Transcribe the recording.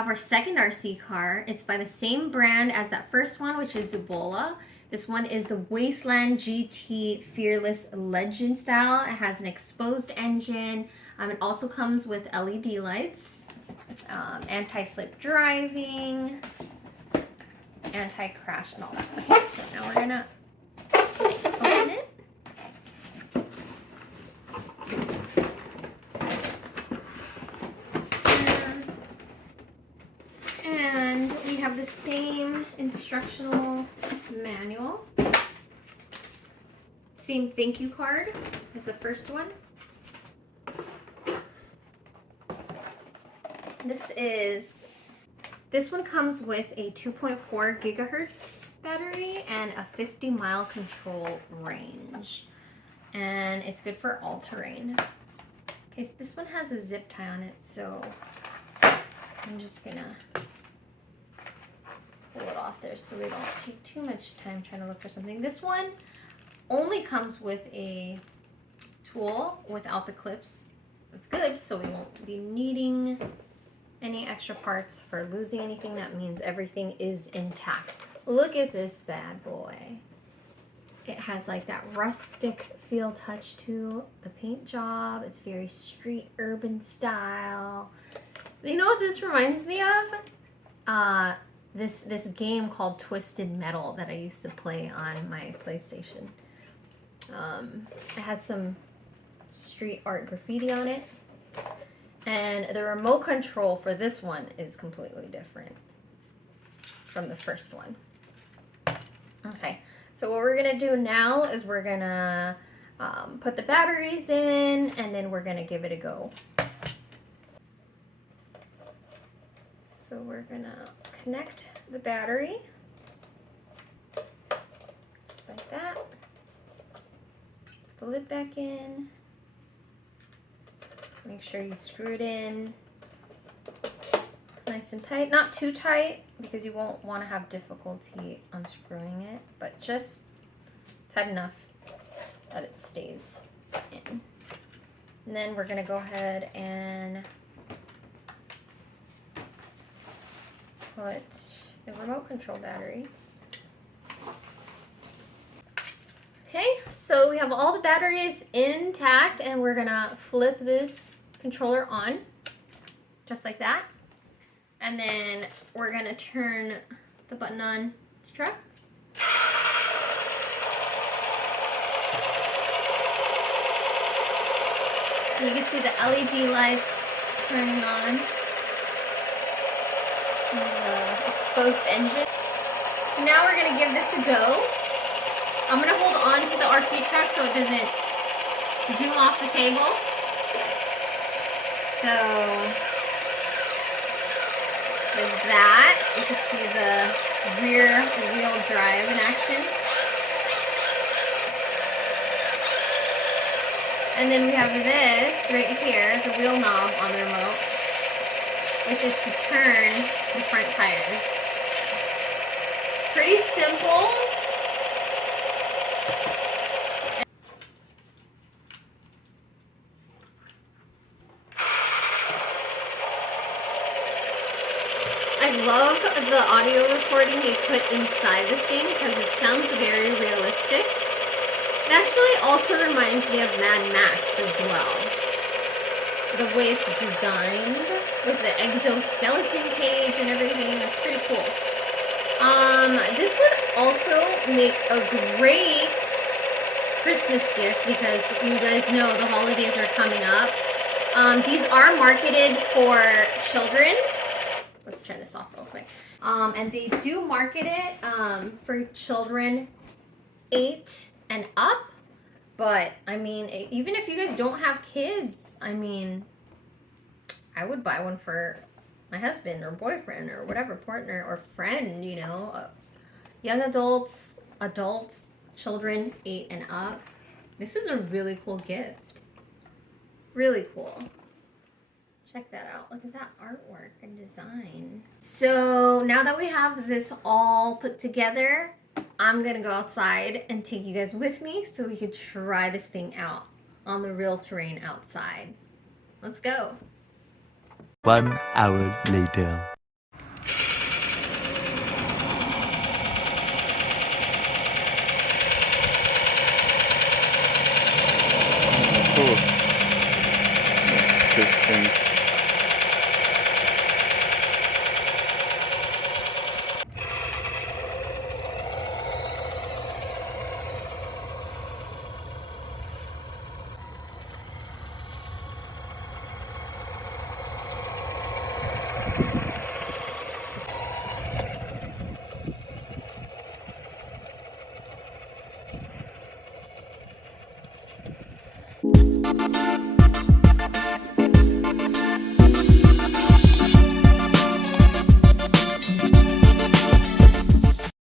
have our second RC car. It's by the same brand as that first one, which is Ebola. This one is the Wasteland GT Fearless Legend style. It has an exposed engine. It also comes with LED lights, anti-slip driving, anti-crash, and all that. Okay, so now we're gonna open it. And we have the same instructional manual. Same thank you card as the first one. This one comes with a 2.4 gigahertz battery and a 50-mile control range. And it's good for all terrain. Okay, so this one has a zip tie on it, so I'm just gonna pull it off there so we don't take too much time trying to look for something. This one only comes with a tool without the clips. It's good, so we won't be needing any extra parts for losing anything. That means everything is intact. Look at this bad boy. It has like that rustic feel touch to the paint job. It's very street urban style. You know what this reminds me of? This game called Twisted Metal that I used to play on my PlayStation. It has some street art graffiti on it. And the remote control for this one is completely different from the first one. Okay, so what we're gonna do now is we're gonna put the batteries in, and then we're gonna give it a go. So we're gonna connect the battery, just like that. Put the lid back in. Make sure you screw it in nice and tight. Not too tight because you won't want to have difficulty unscrewing it, but just tight enough that it stays in. And then we're going to go ahead and put the remote control batteries. Okay, so we have all the batteries intact, and we're gonna flip this controller on, just like that. And then we're gonna turn the button on to truck. And you can see the LED lights turning on. And the exposed engine. So now we're gonna give this a go. I'm gonna hold on to the RC truck so it doesn't zoom off the table. So with that, you can see the rear wheel drive in action. And then we have this right here, the wheel knob on the remote, which is to turn the front tires. Pretty simple. I love the audio recording they put inside this game because it sounds very realistic. It actually also reminds me of Mad Max as well. The way it's designed with the exoskeleton cage and everything, it's pretty cool. This would also make a great Christmas gift because you guys know the holidays are coming up. These are marketed for children. Let's turn this off real quick. And they do market it for children 8 and up. But, I mean, even if you guys don't have kids, I mean, I would buy one for my husband or boyfriend or whatever, partner or friend, you know. Young adults, children 8 and up. This is a really cool gift. Really cool. Check that out. Look at that artwork and design. So now that we have this all put together, I'm gonna go outside and take you guys with me so we could try this thing out on the real terrain outside. Let's go. 1 hour later. cool. Interesting.